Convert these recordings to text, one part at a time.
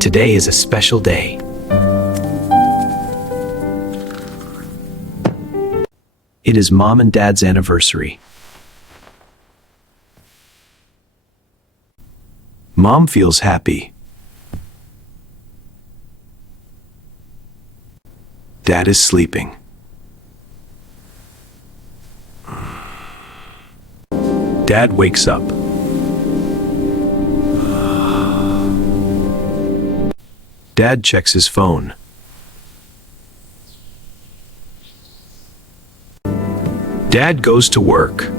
Today is a special day. It is Mom and Dad's anniversary. Mom feels happy. Dad is sleeping. Dad wakes up. Dad checks his phone. Dad goes to work.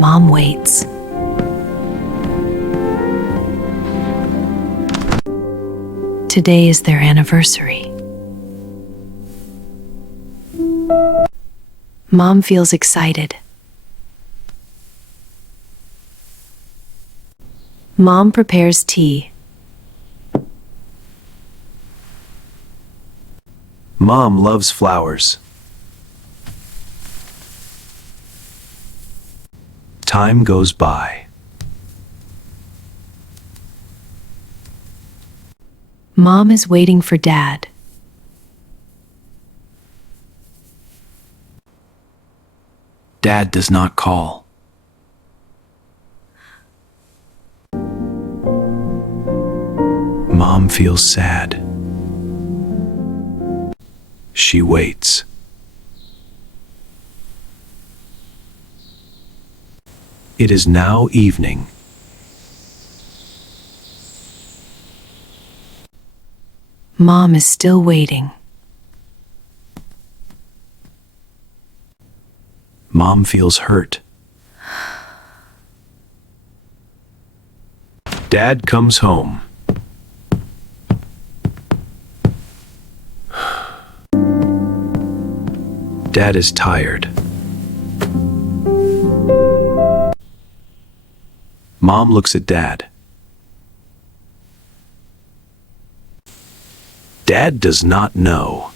Mom waits. Today is their anniversary. Mom feels excited. Mom prepares tea. Mom loves flowers. Time goes by. Mom is waiting for Dad. Dad does not call. Mom feels sad. She waits. It is now evening. Mom is still waiting. Mom feels hurt. Dad comes home. Dad is tired. Mom looks at Dad. Dad does not know.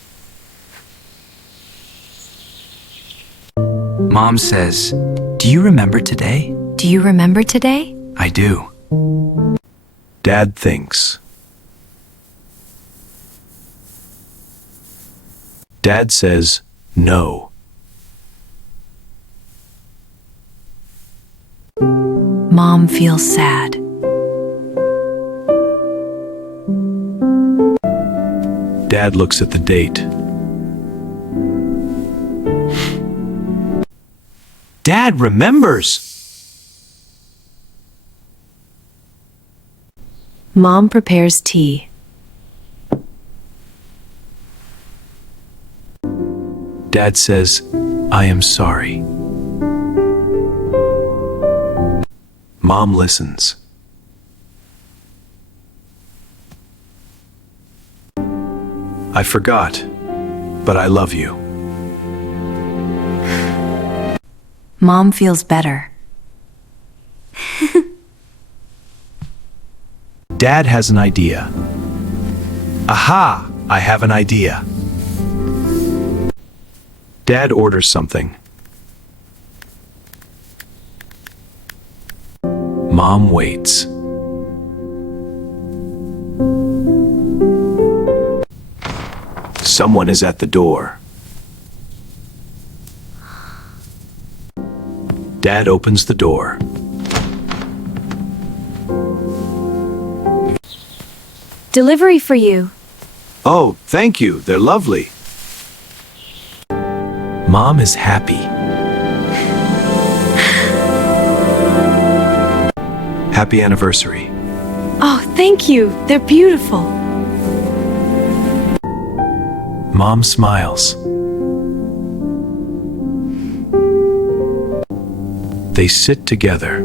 Mom says, "Do you remember today?" Do you remember today? I do. Dad thinks. Dad says no. Mom feels sad. Dad looks at the date. Dad remembers! Mom prepares tea. Dad says, "I am sorry." Mom listens. "I forgot, but I love you." Mom feels better. Dad has an idea. Aha! I have an idea. Dad orders something. Mom waits. Someone is at the door. Dad opens the door. Delivery for you. Oh, thank you. They're lovely. Mom is happy. Happy anniversary. Oh, thank you. They're beautiful. Mom smiles. They sit together.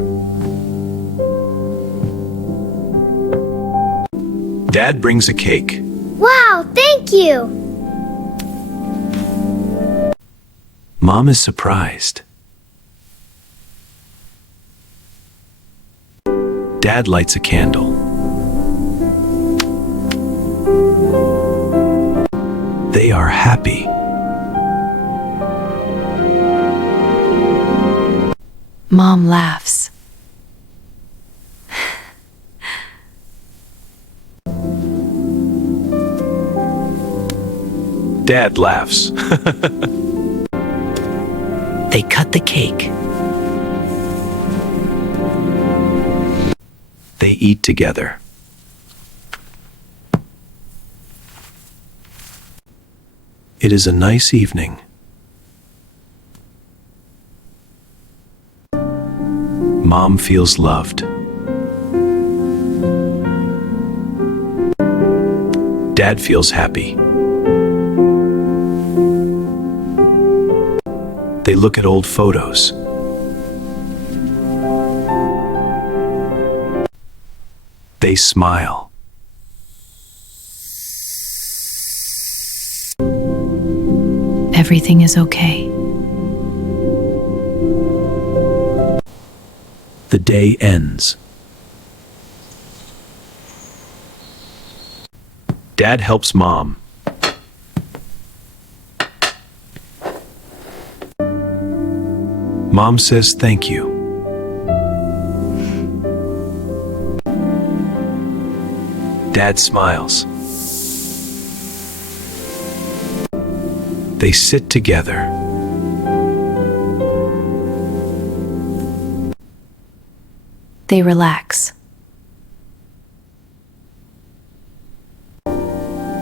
Dad brings a cake. Wow, thank you! Mom is surprised. Dad lights a candle. They are happy. Mom laughs. Dad laughs. They cut the cake. They eat together. It is a nice evening. Mom feels loved. Dad feels happy. They look at old photos. They smile. Everything is okay. The day ends. Dad helps Mom. Mom says thank you. Dad smiles. They sit together. They relax.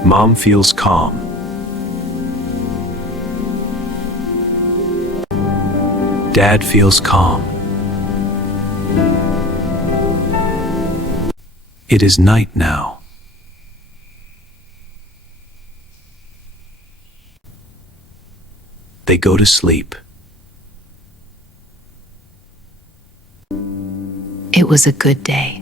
Mom feels calm. Dad feels calm. It is night now. They go to sleep. It was a good day.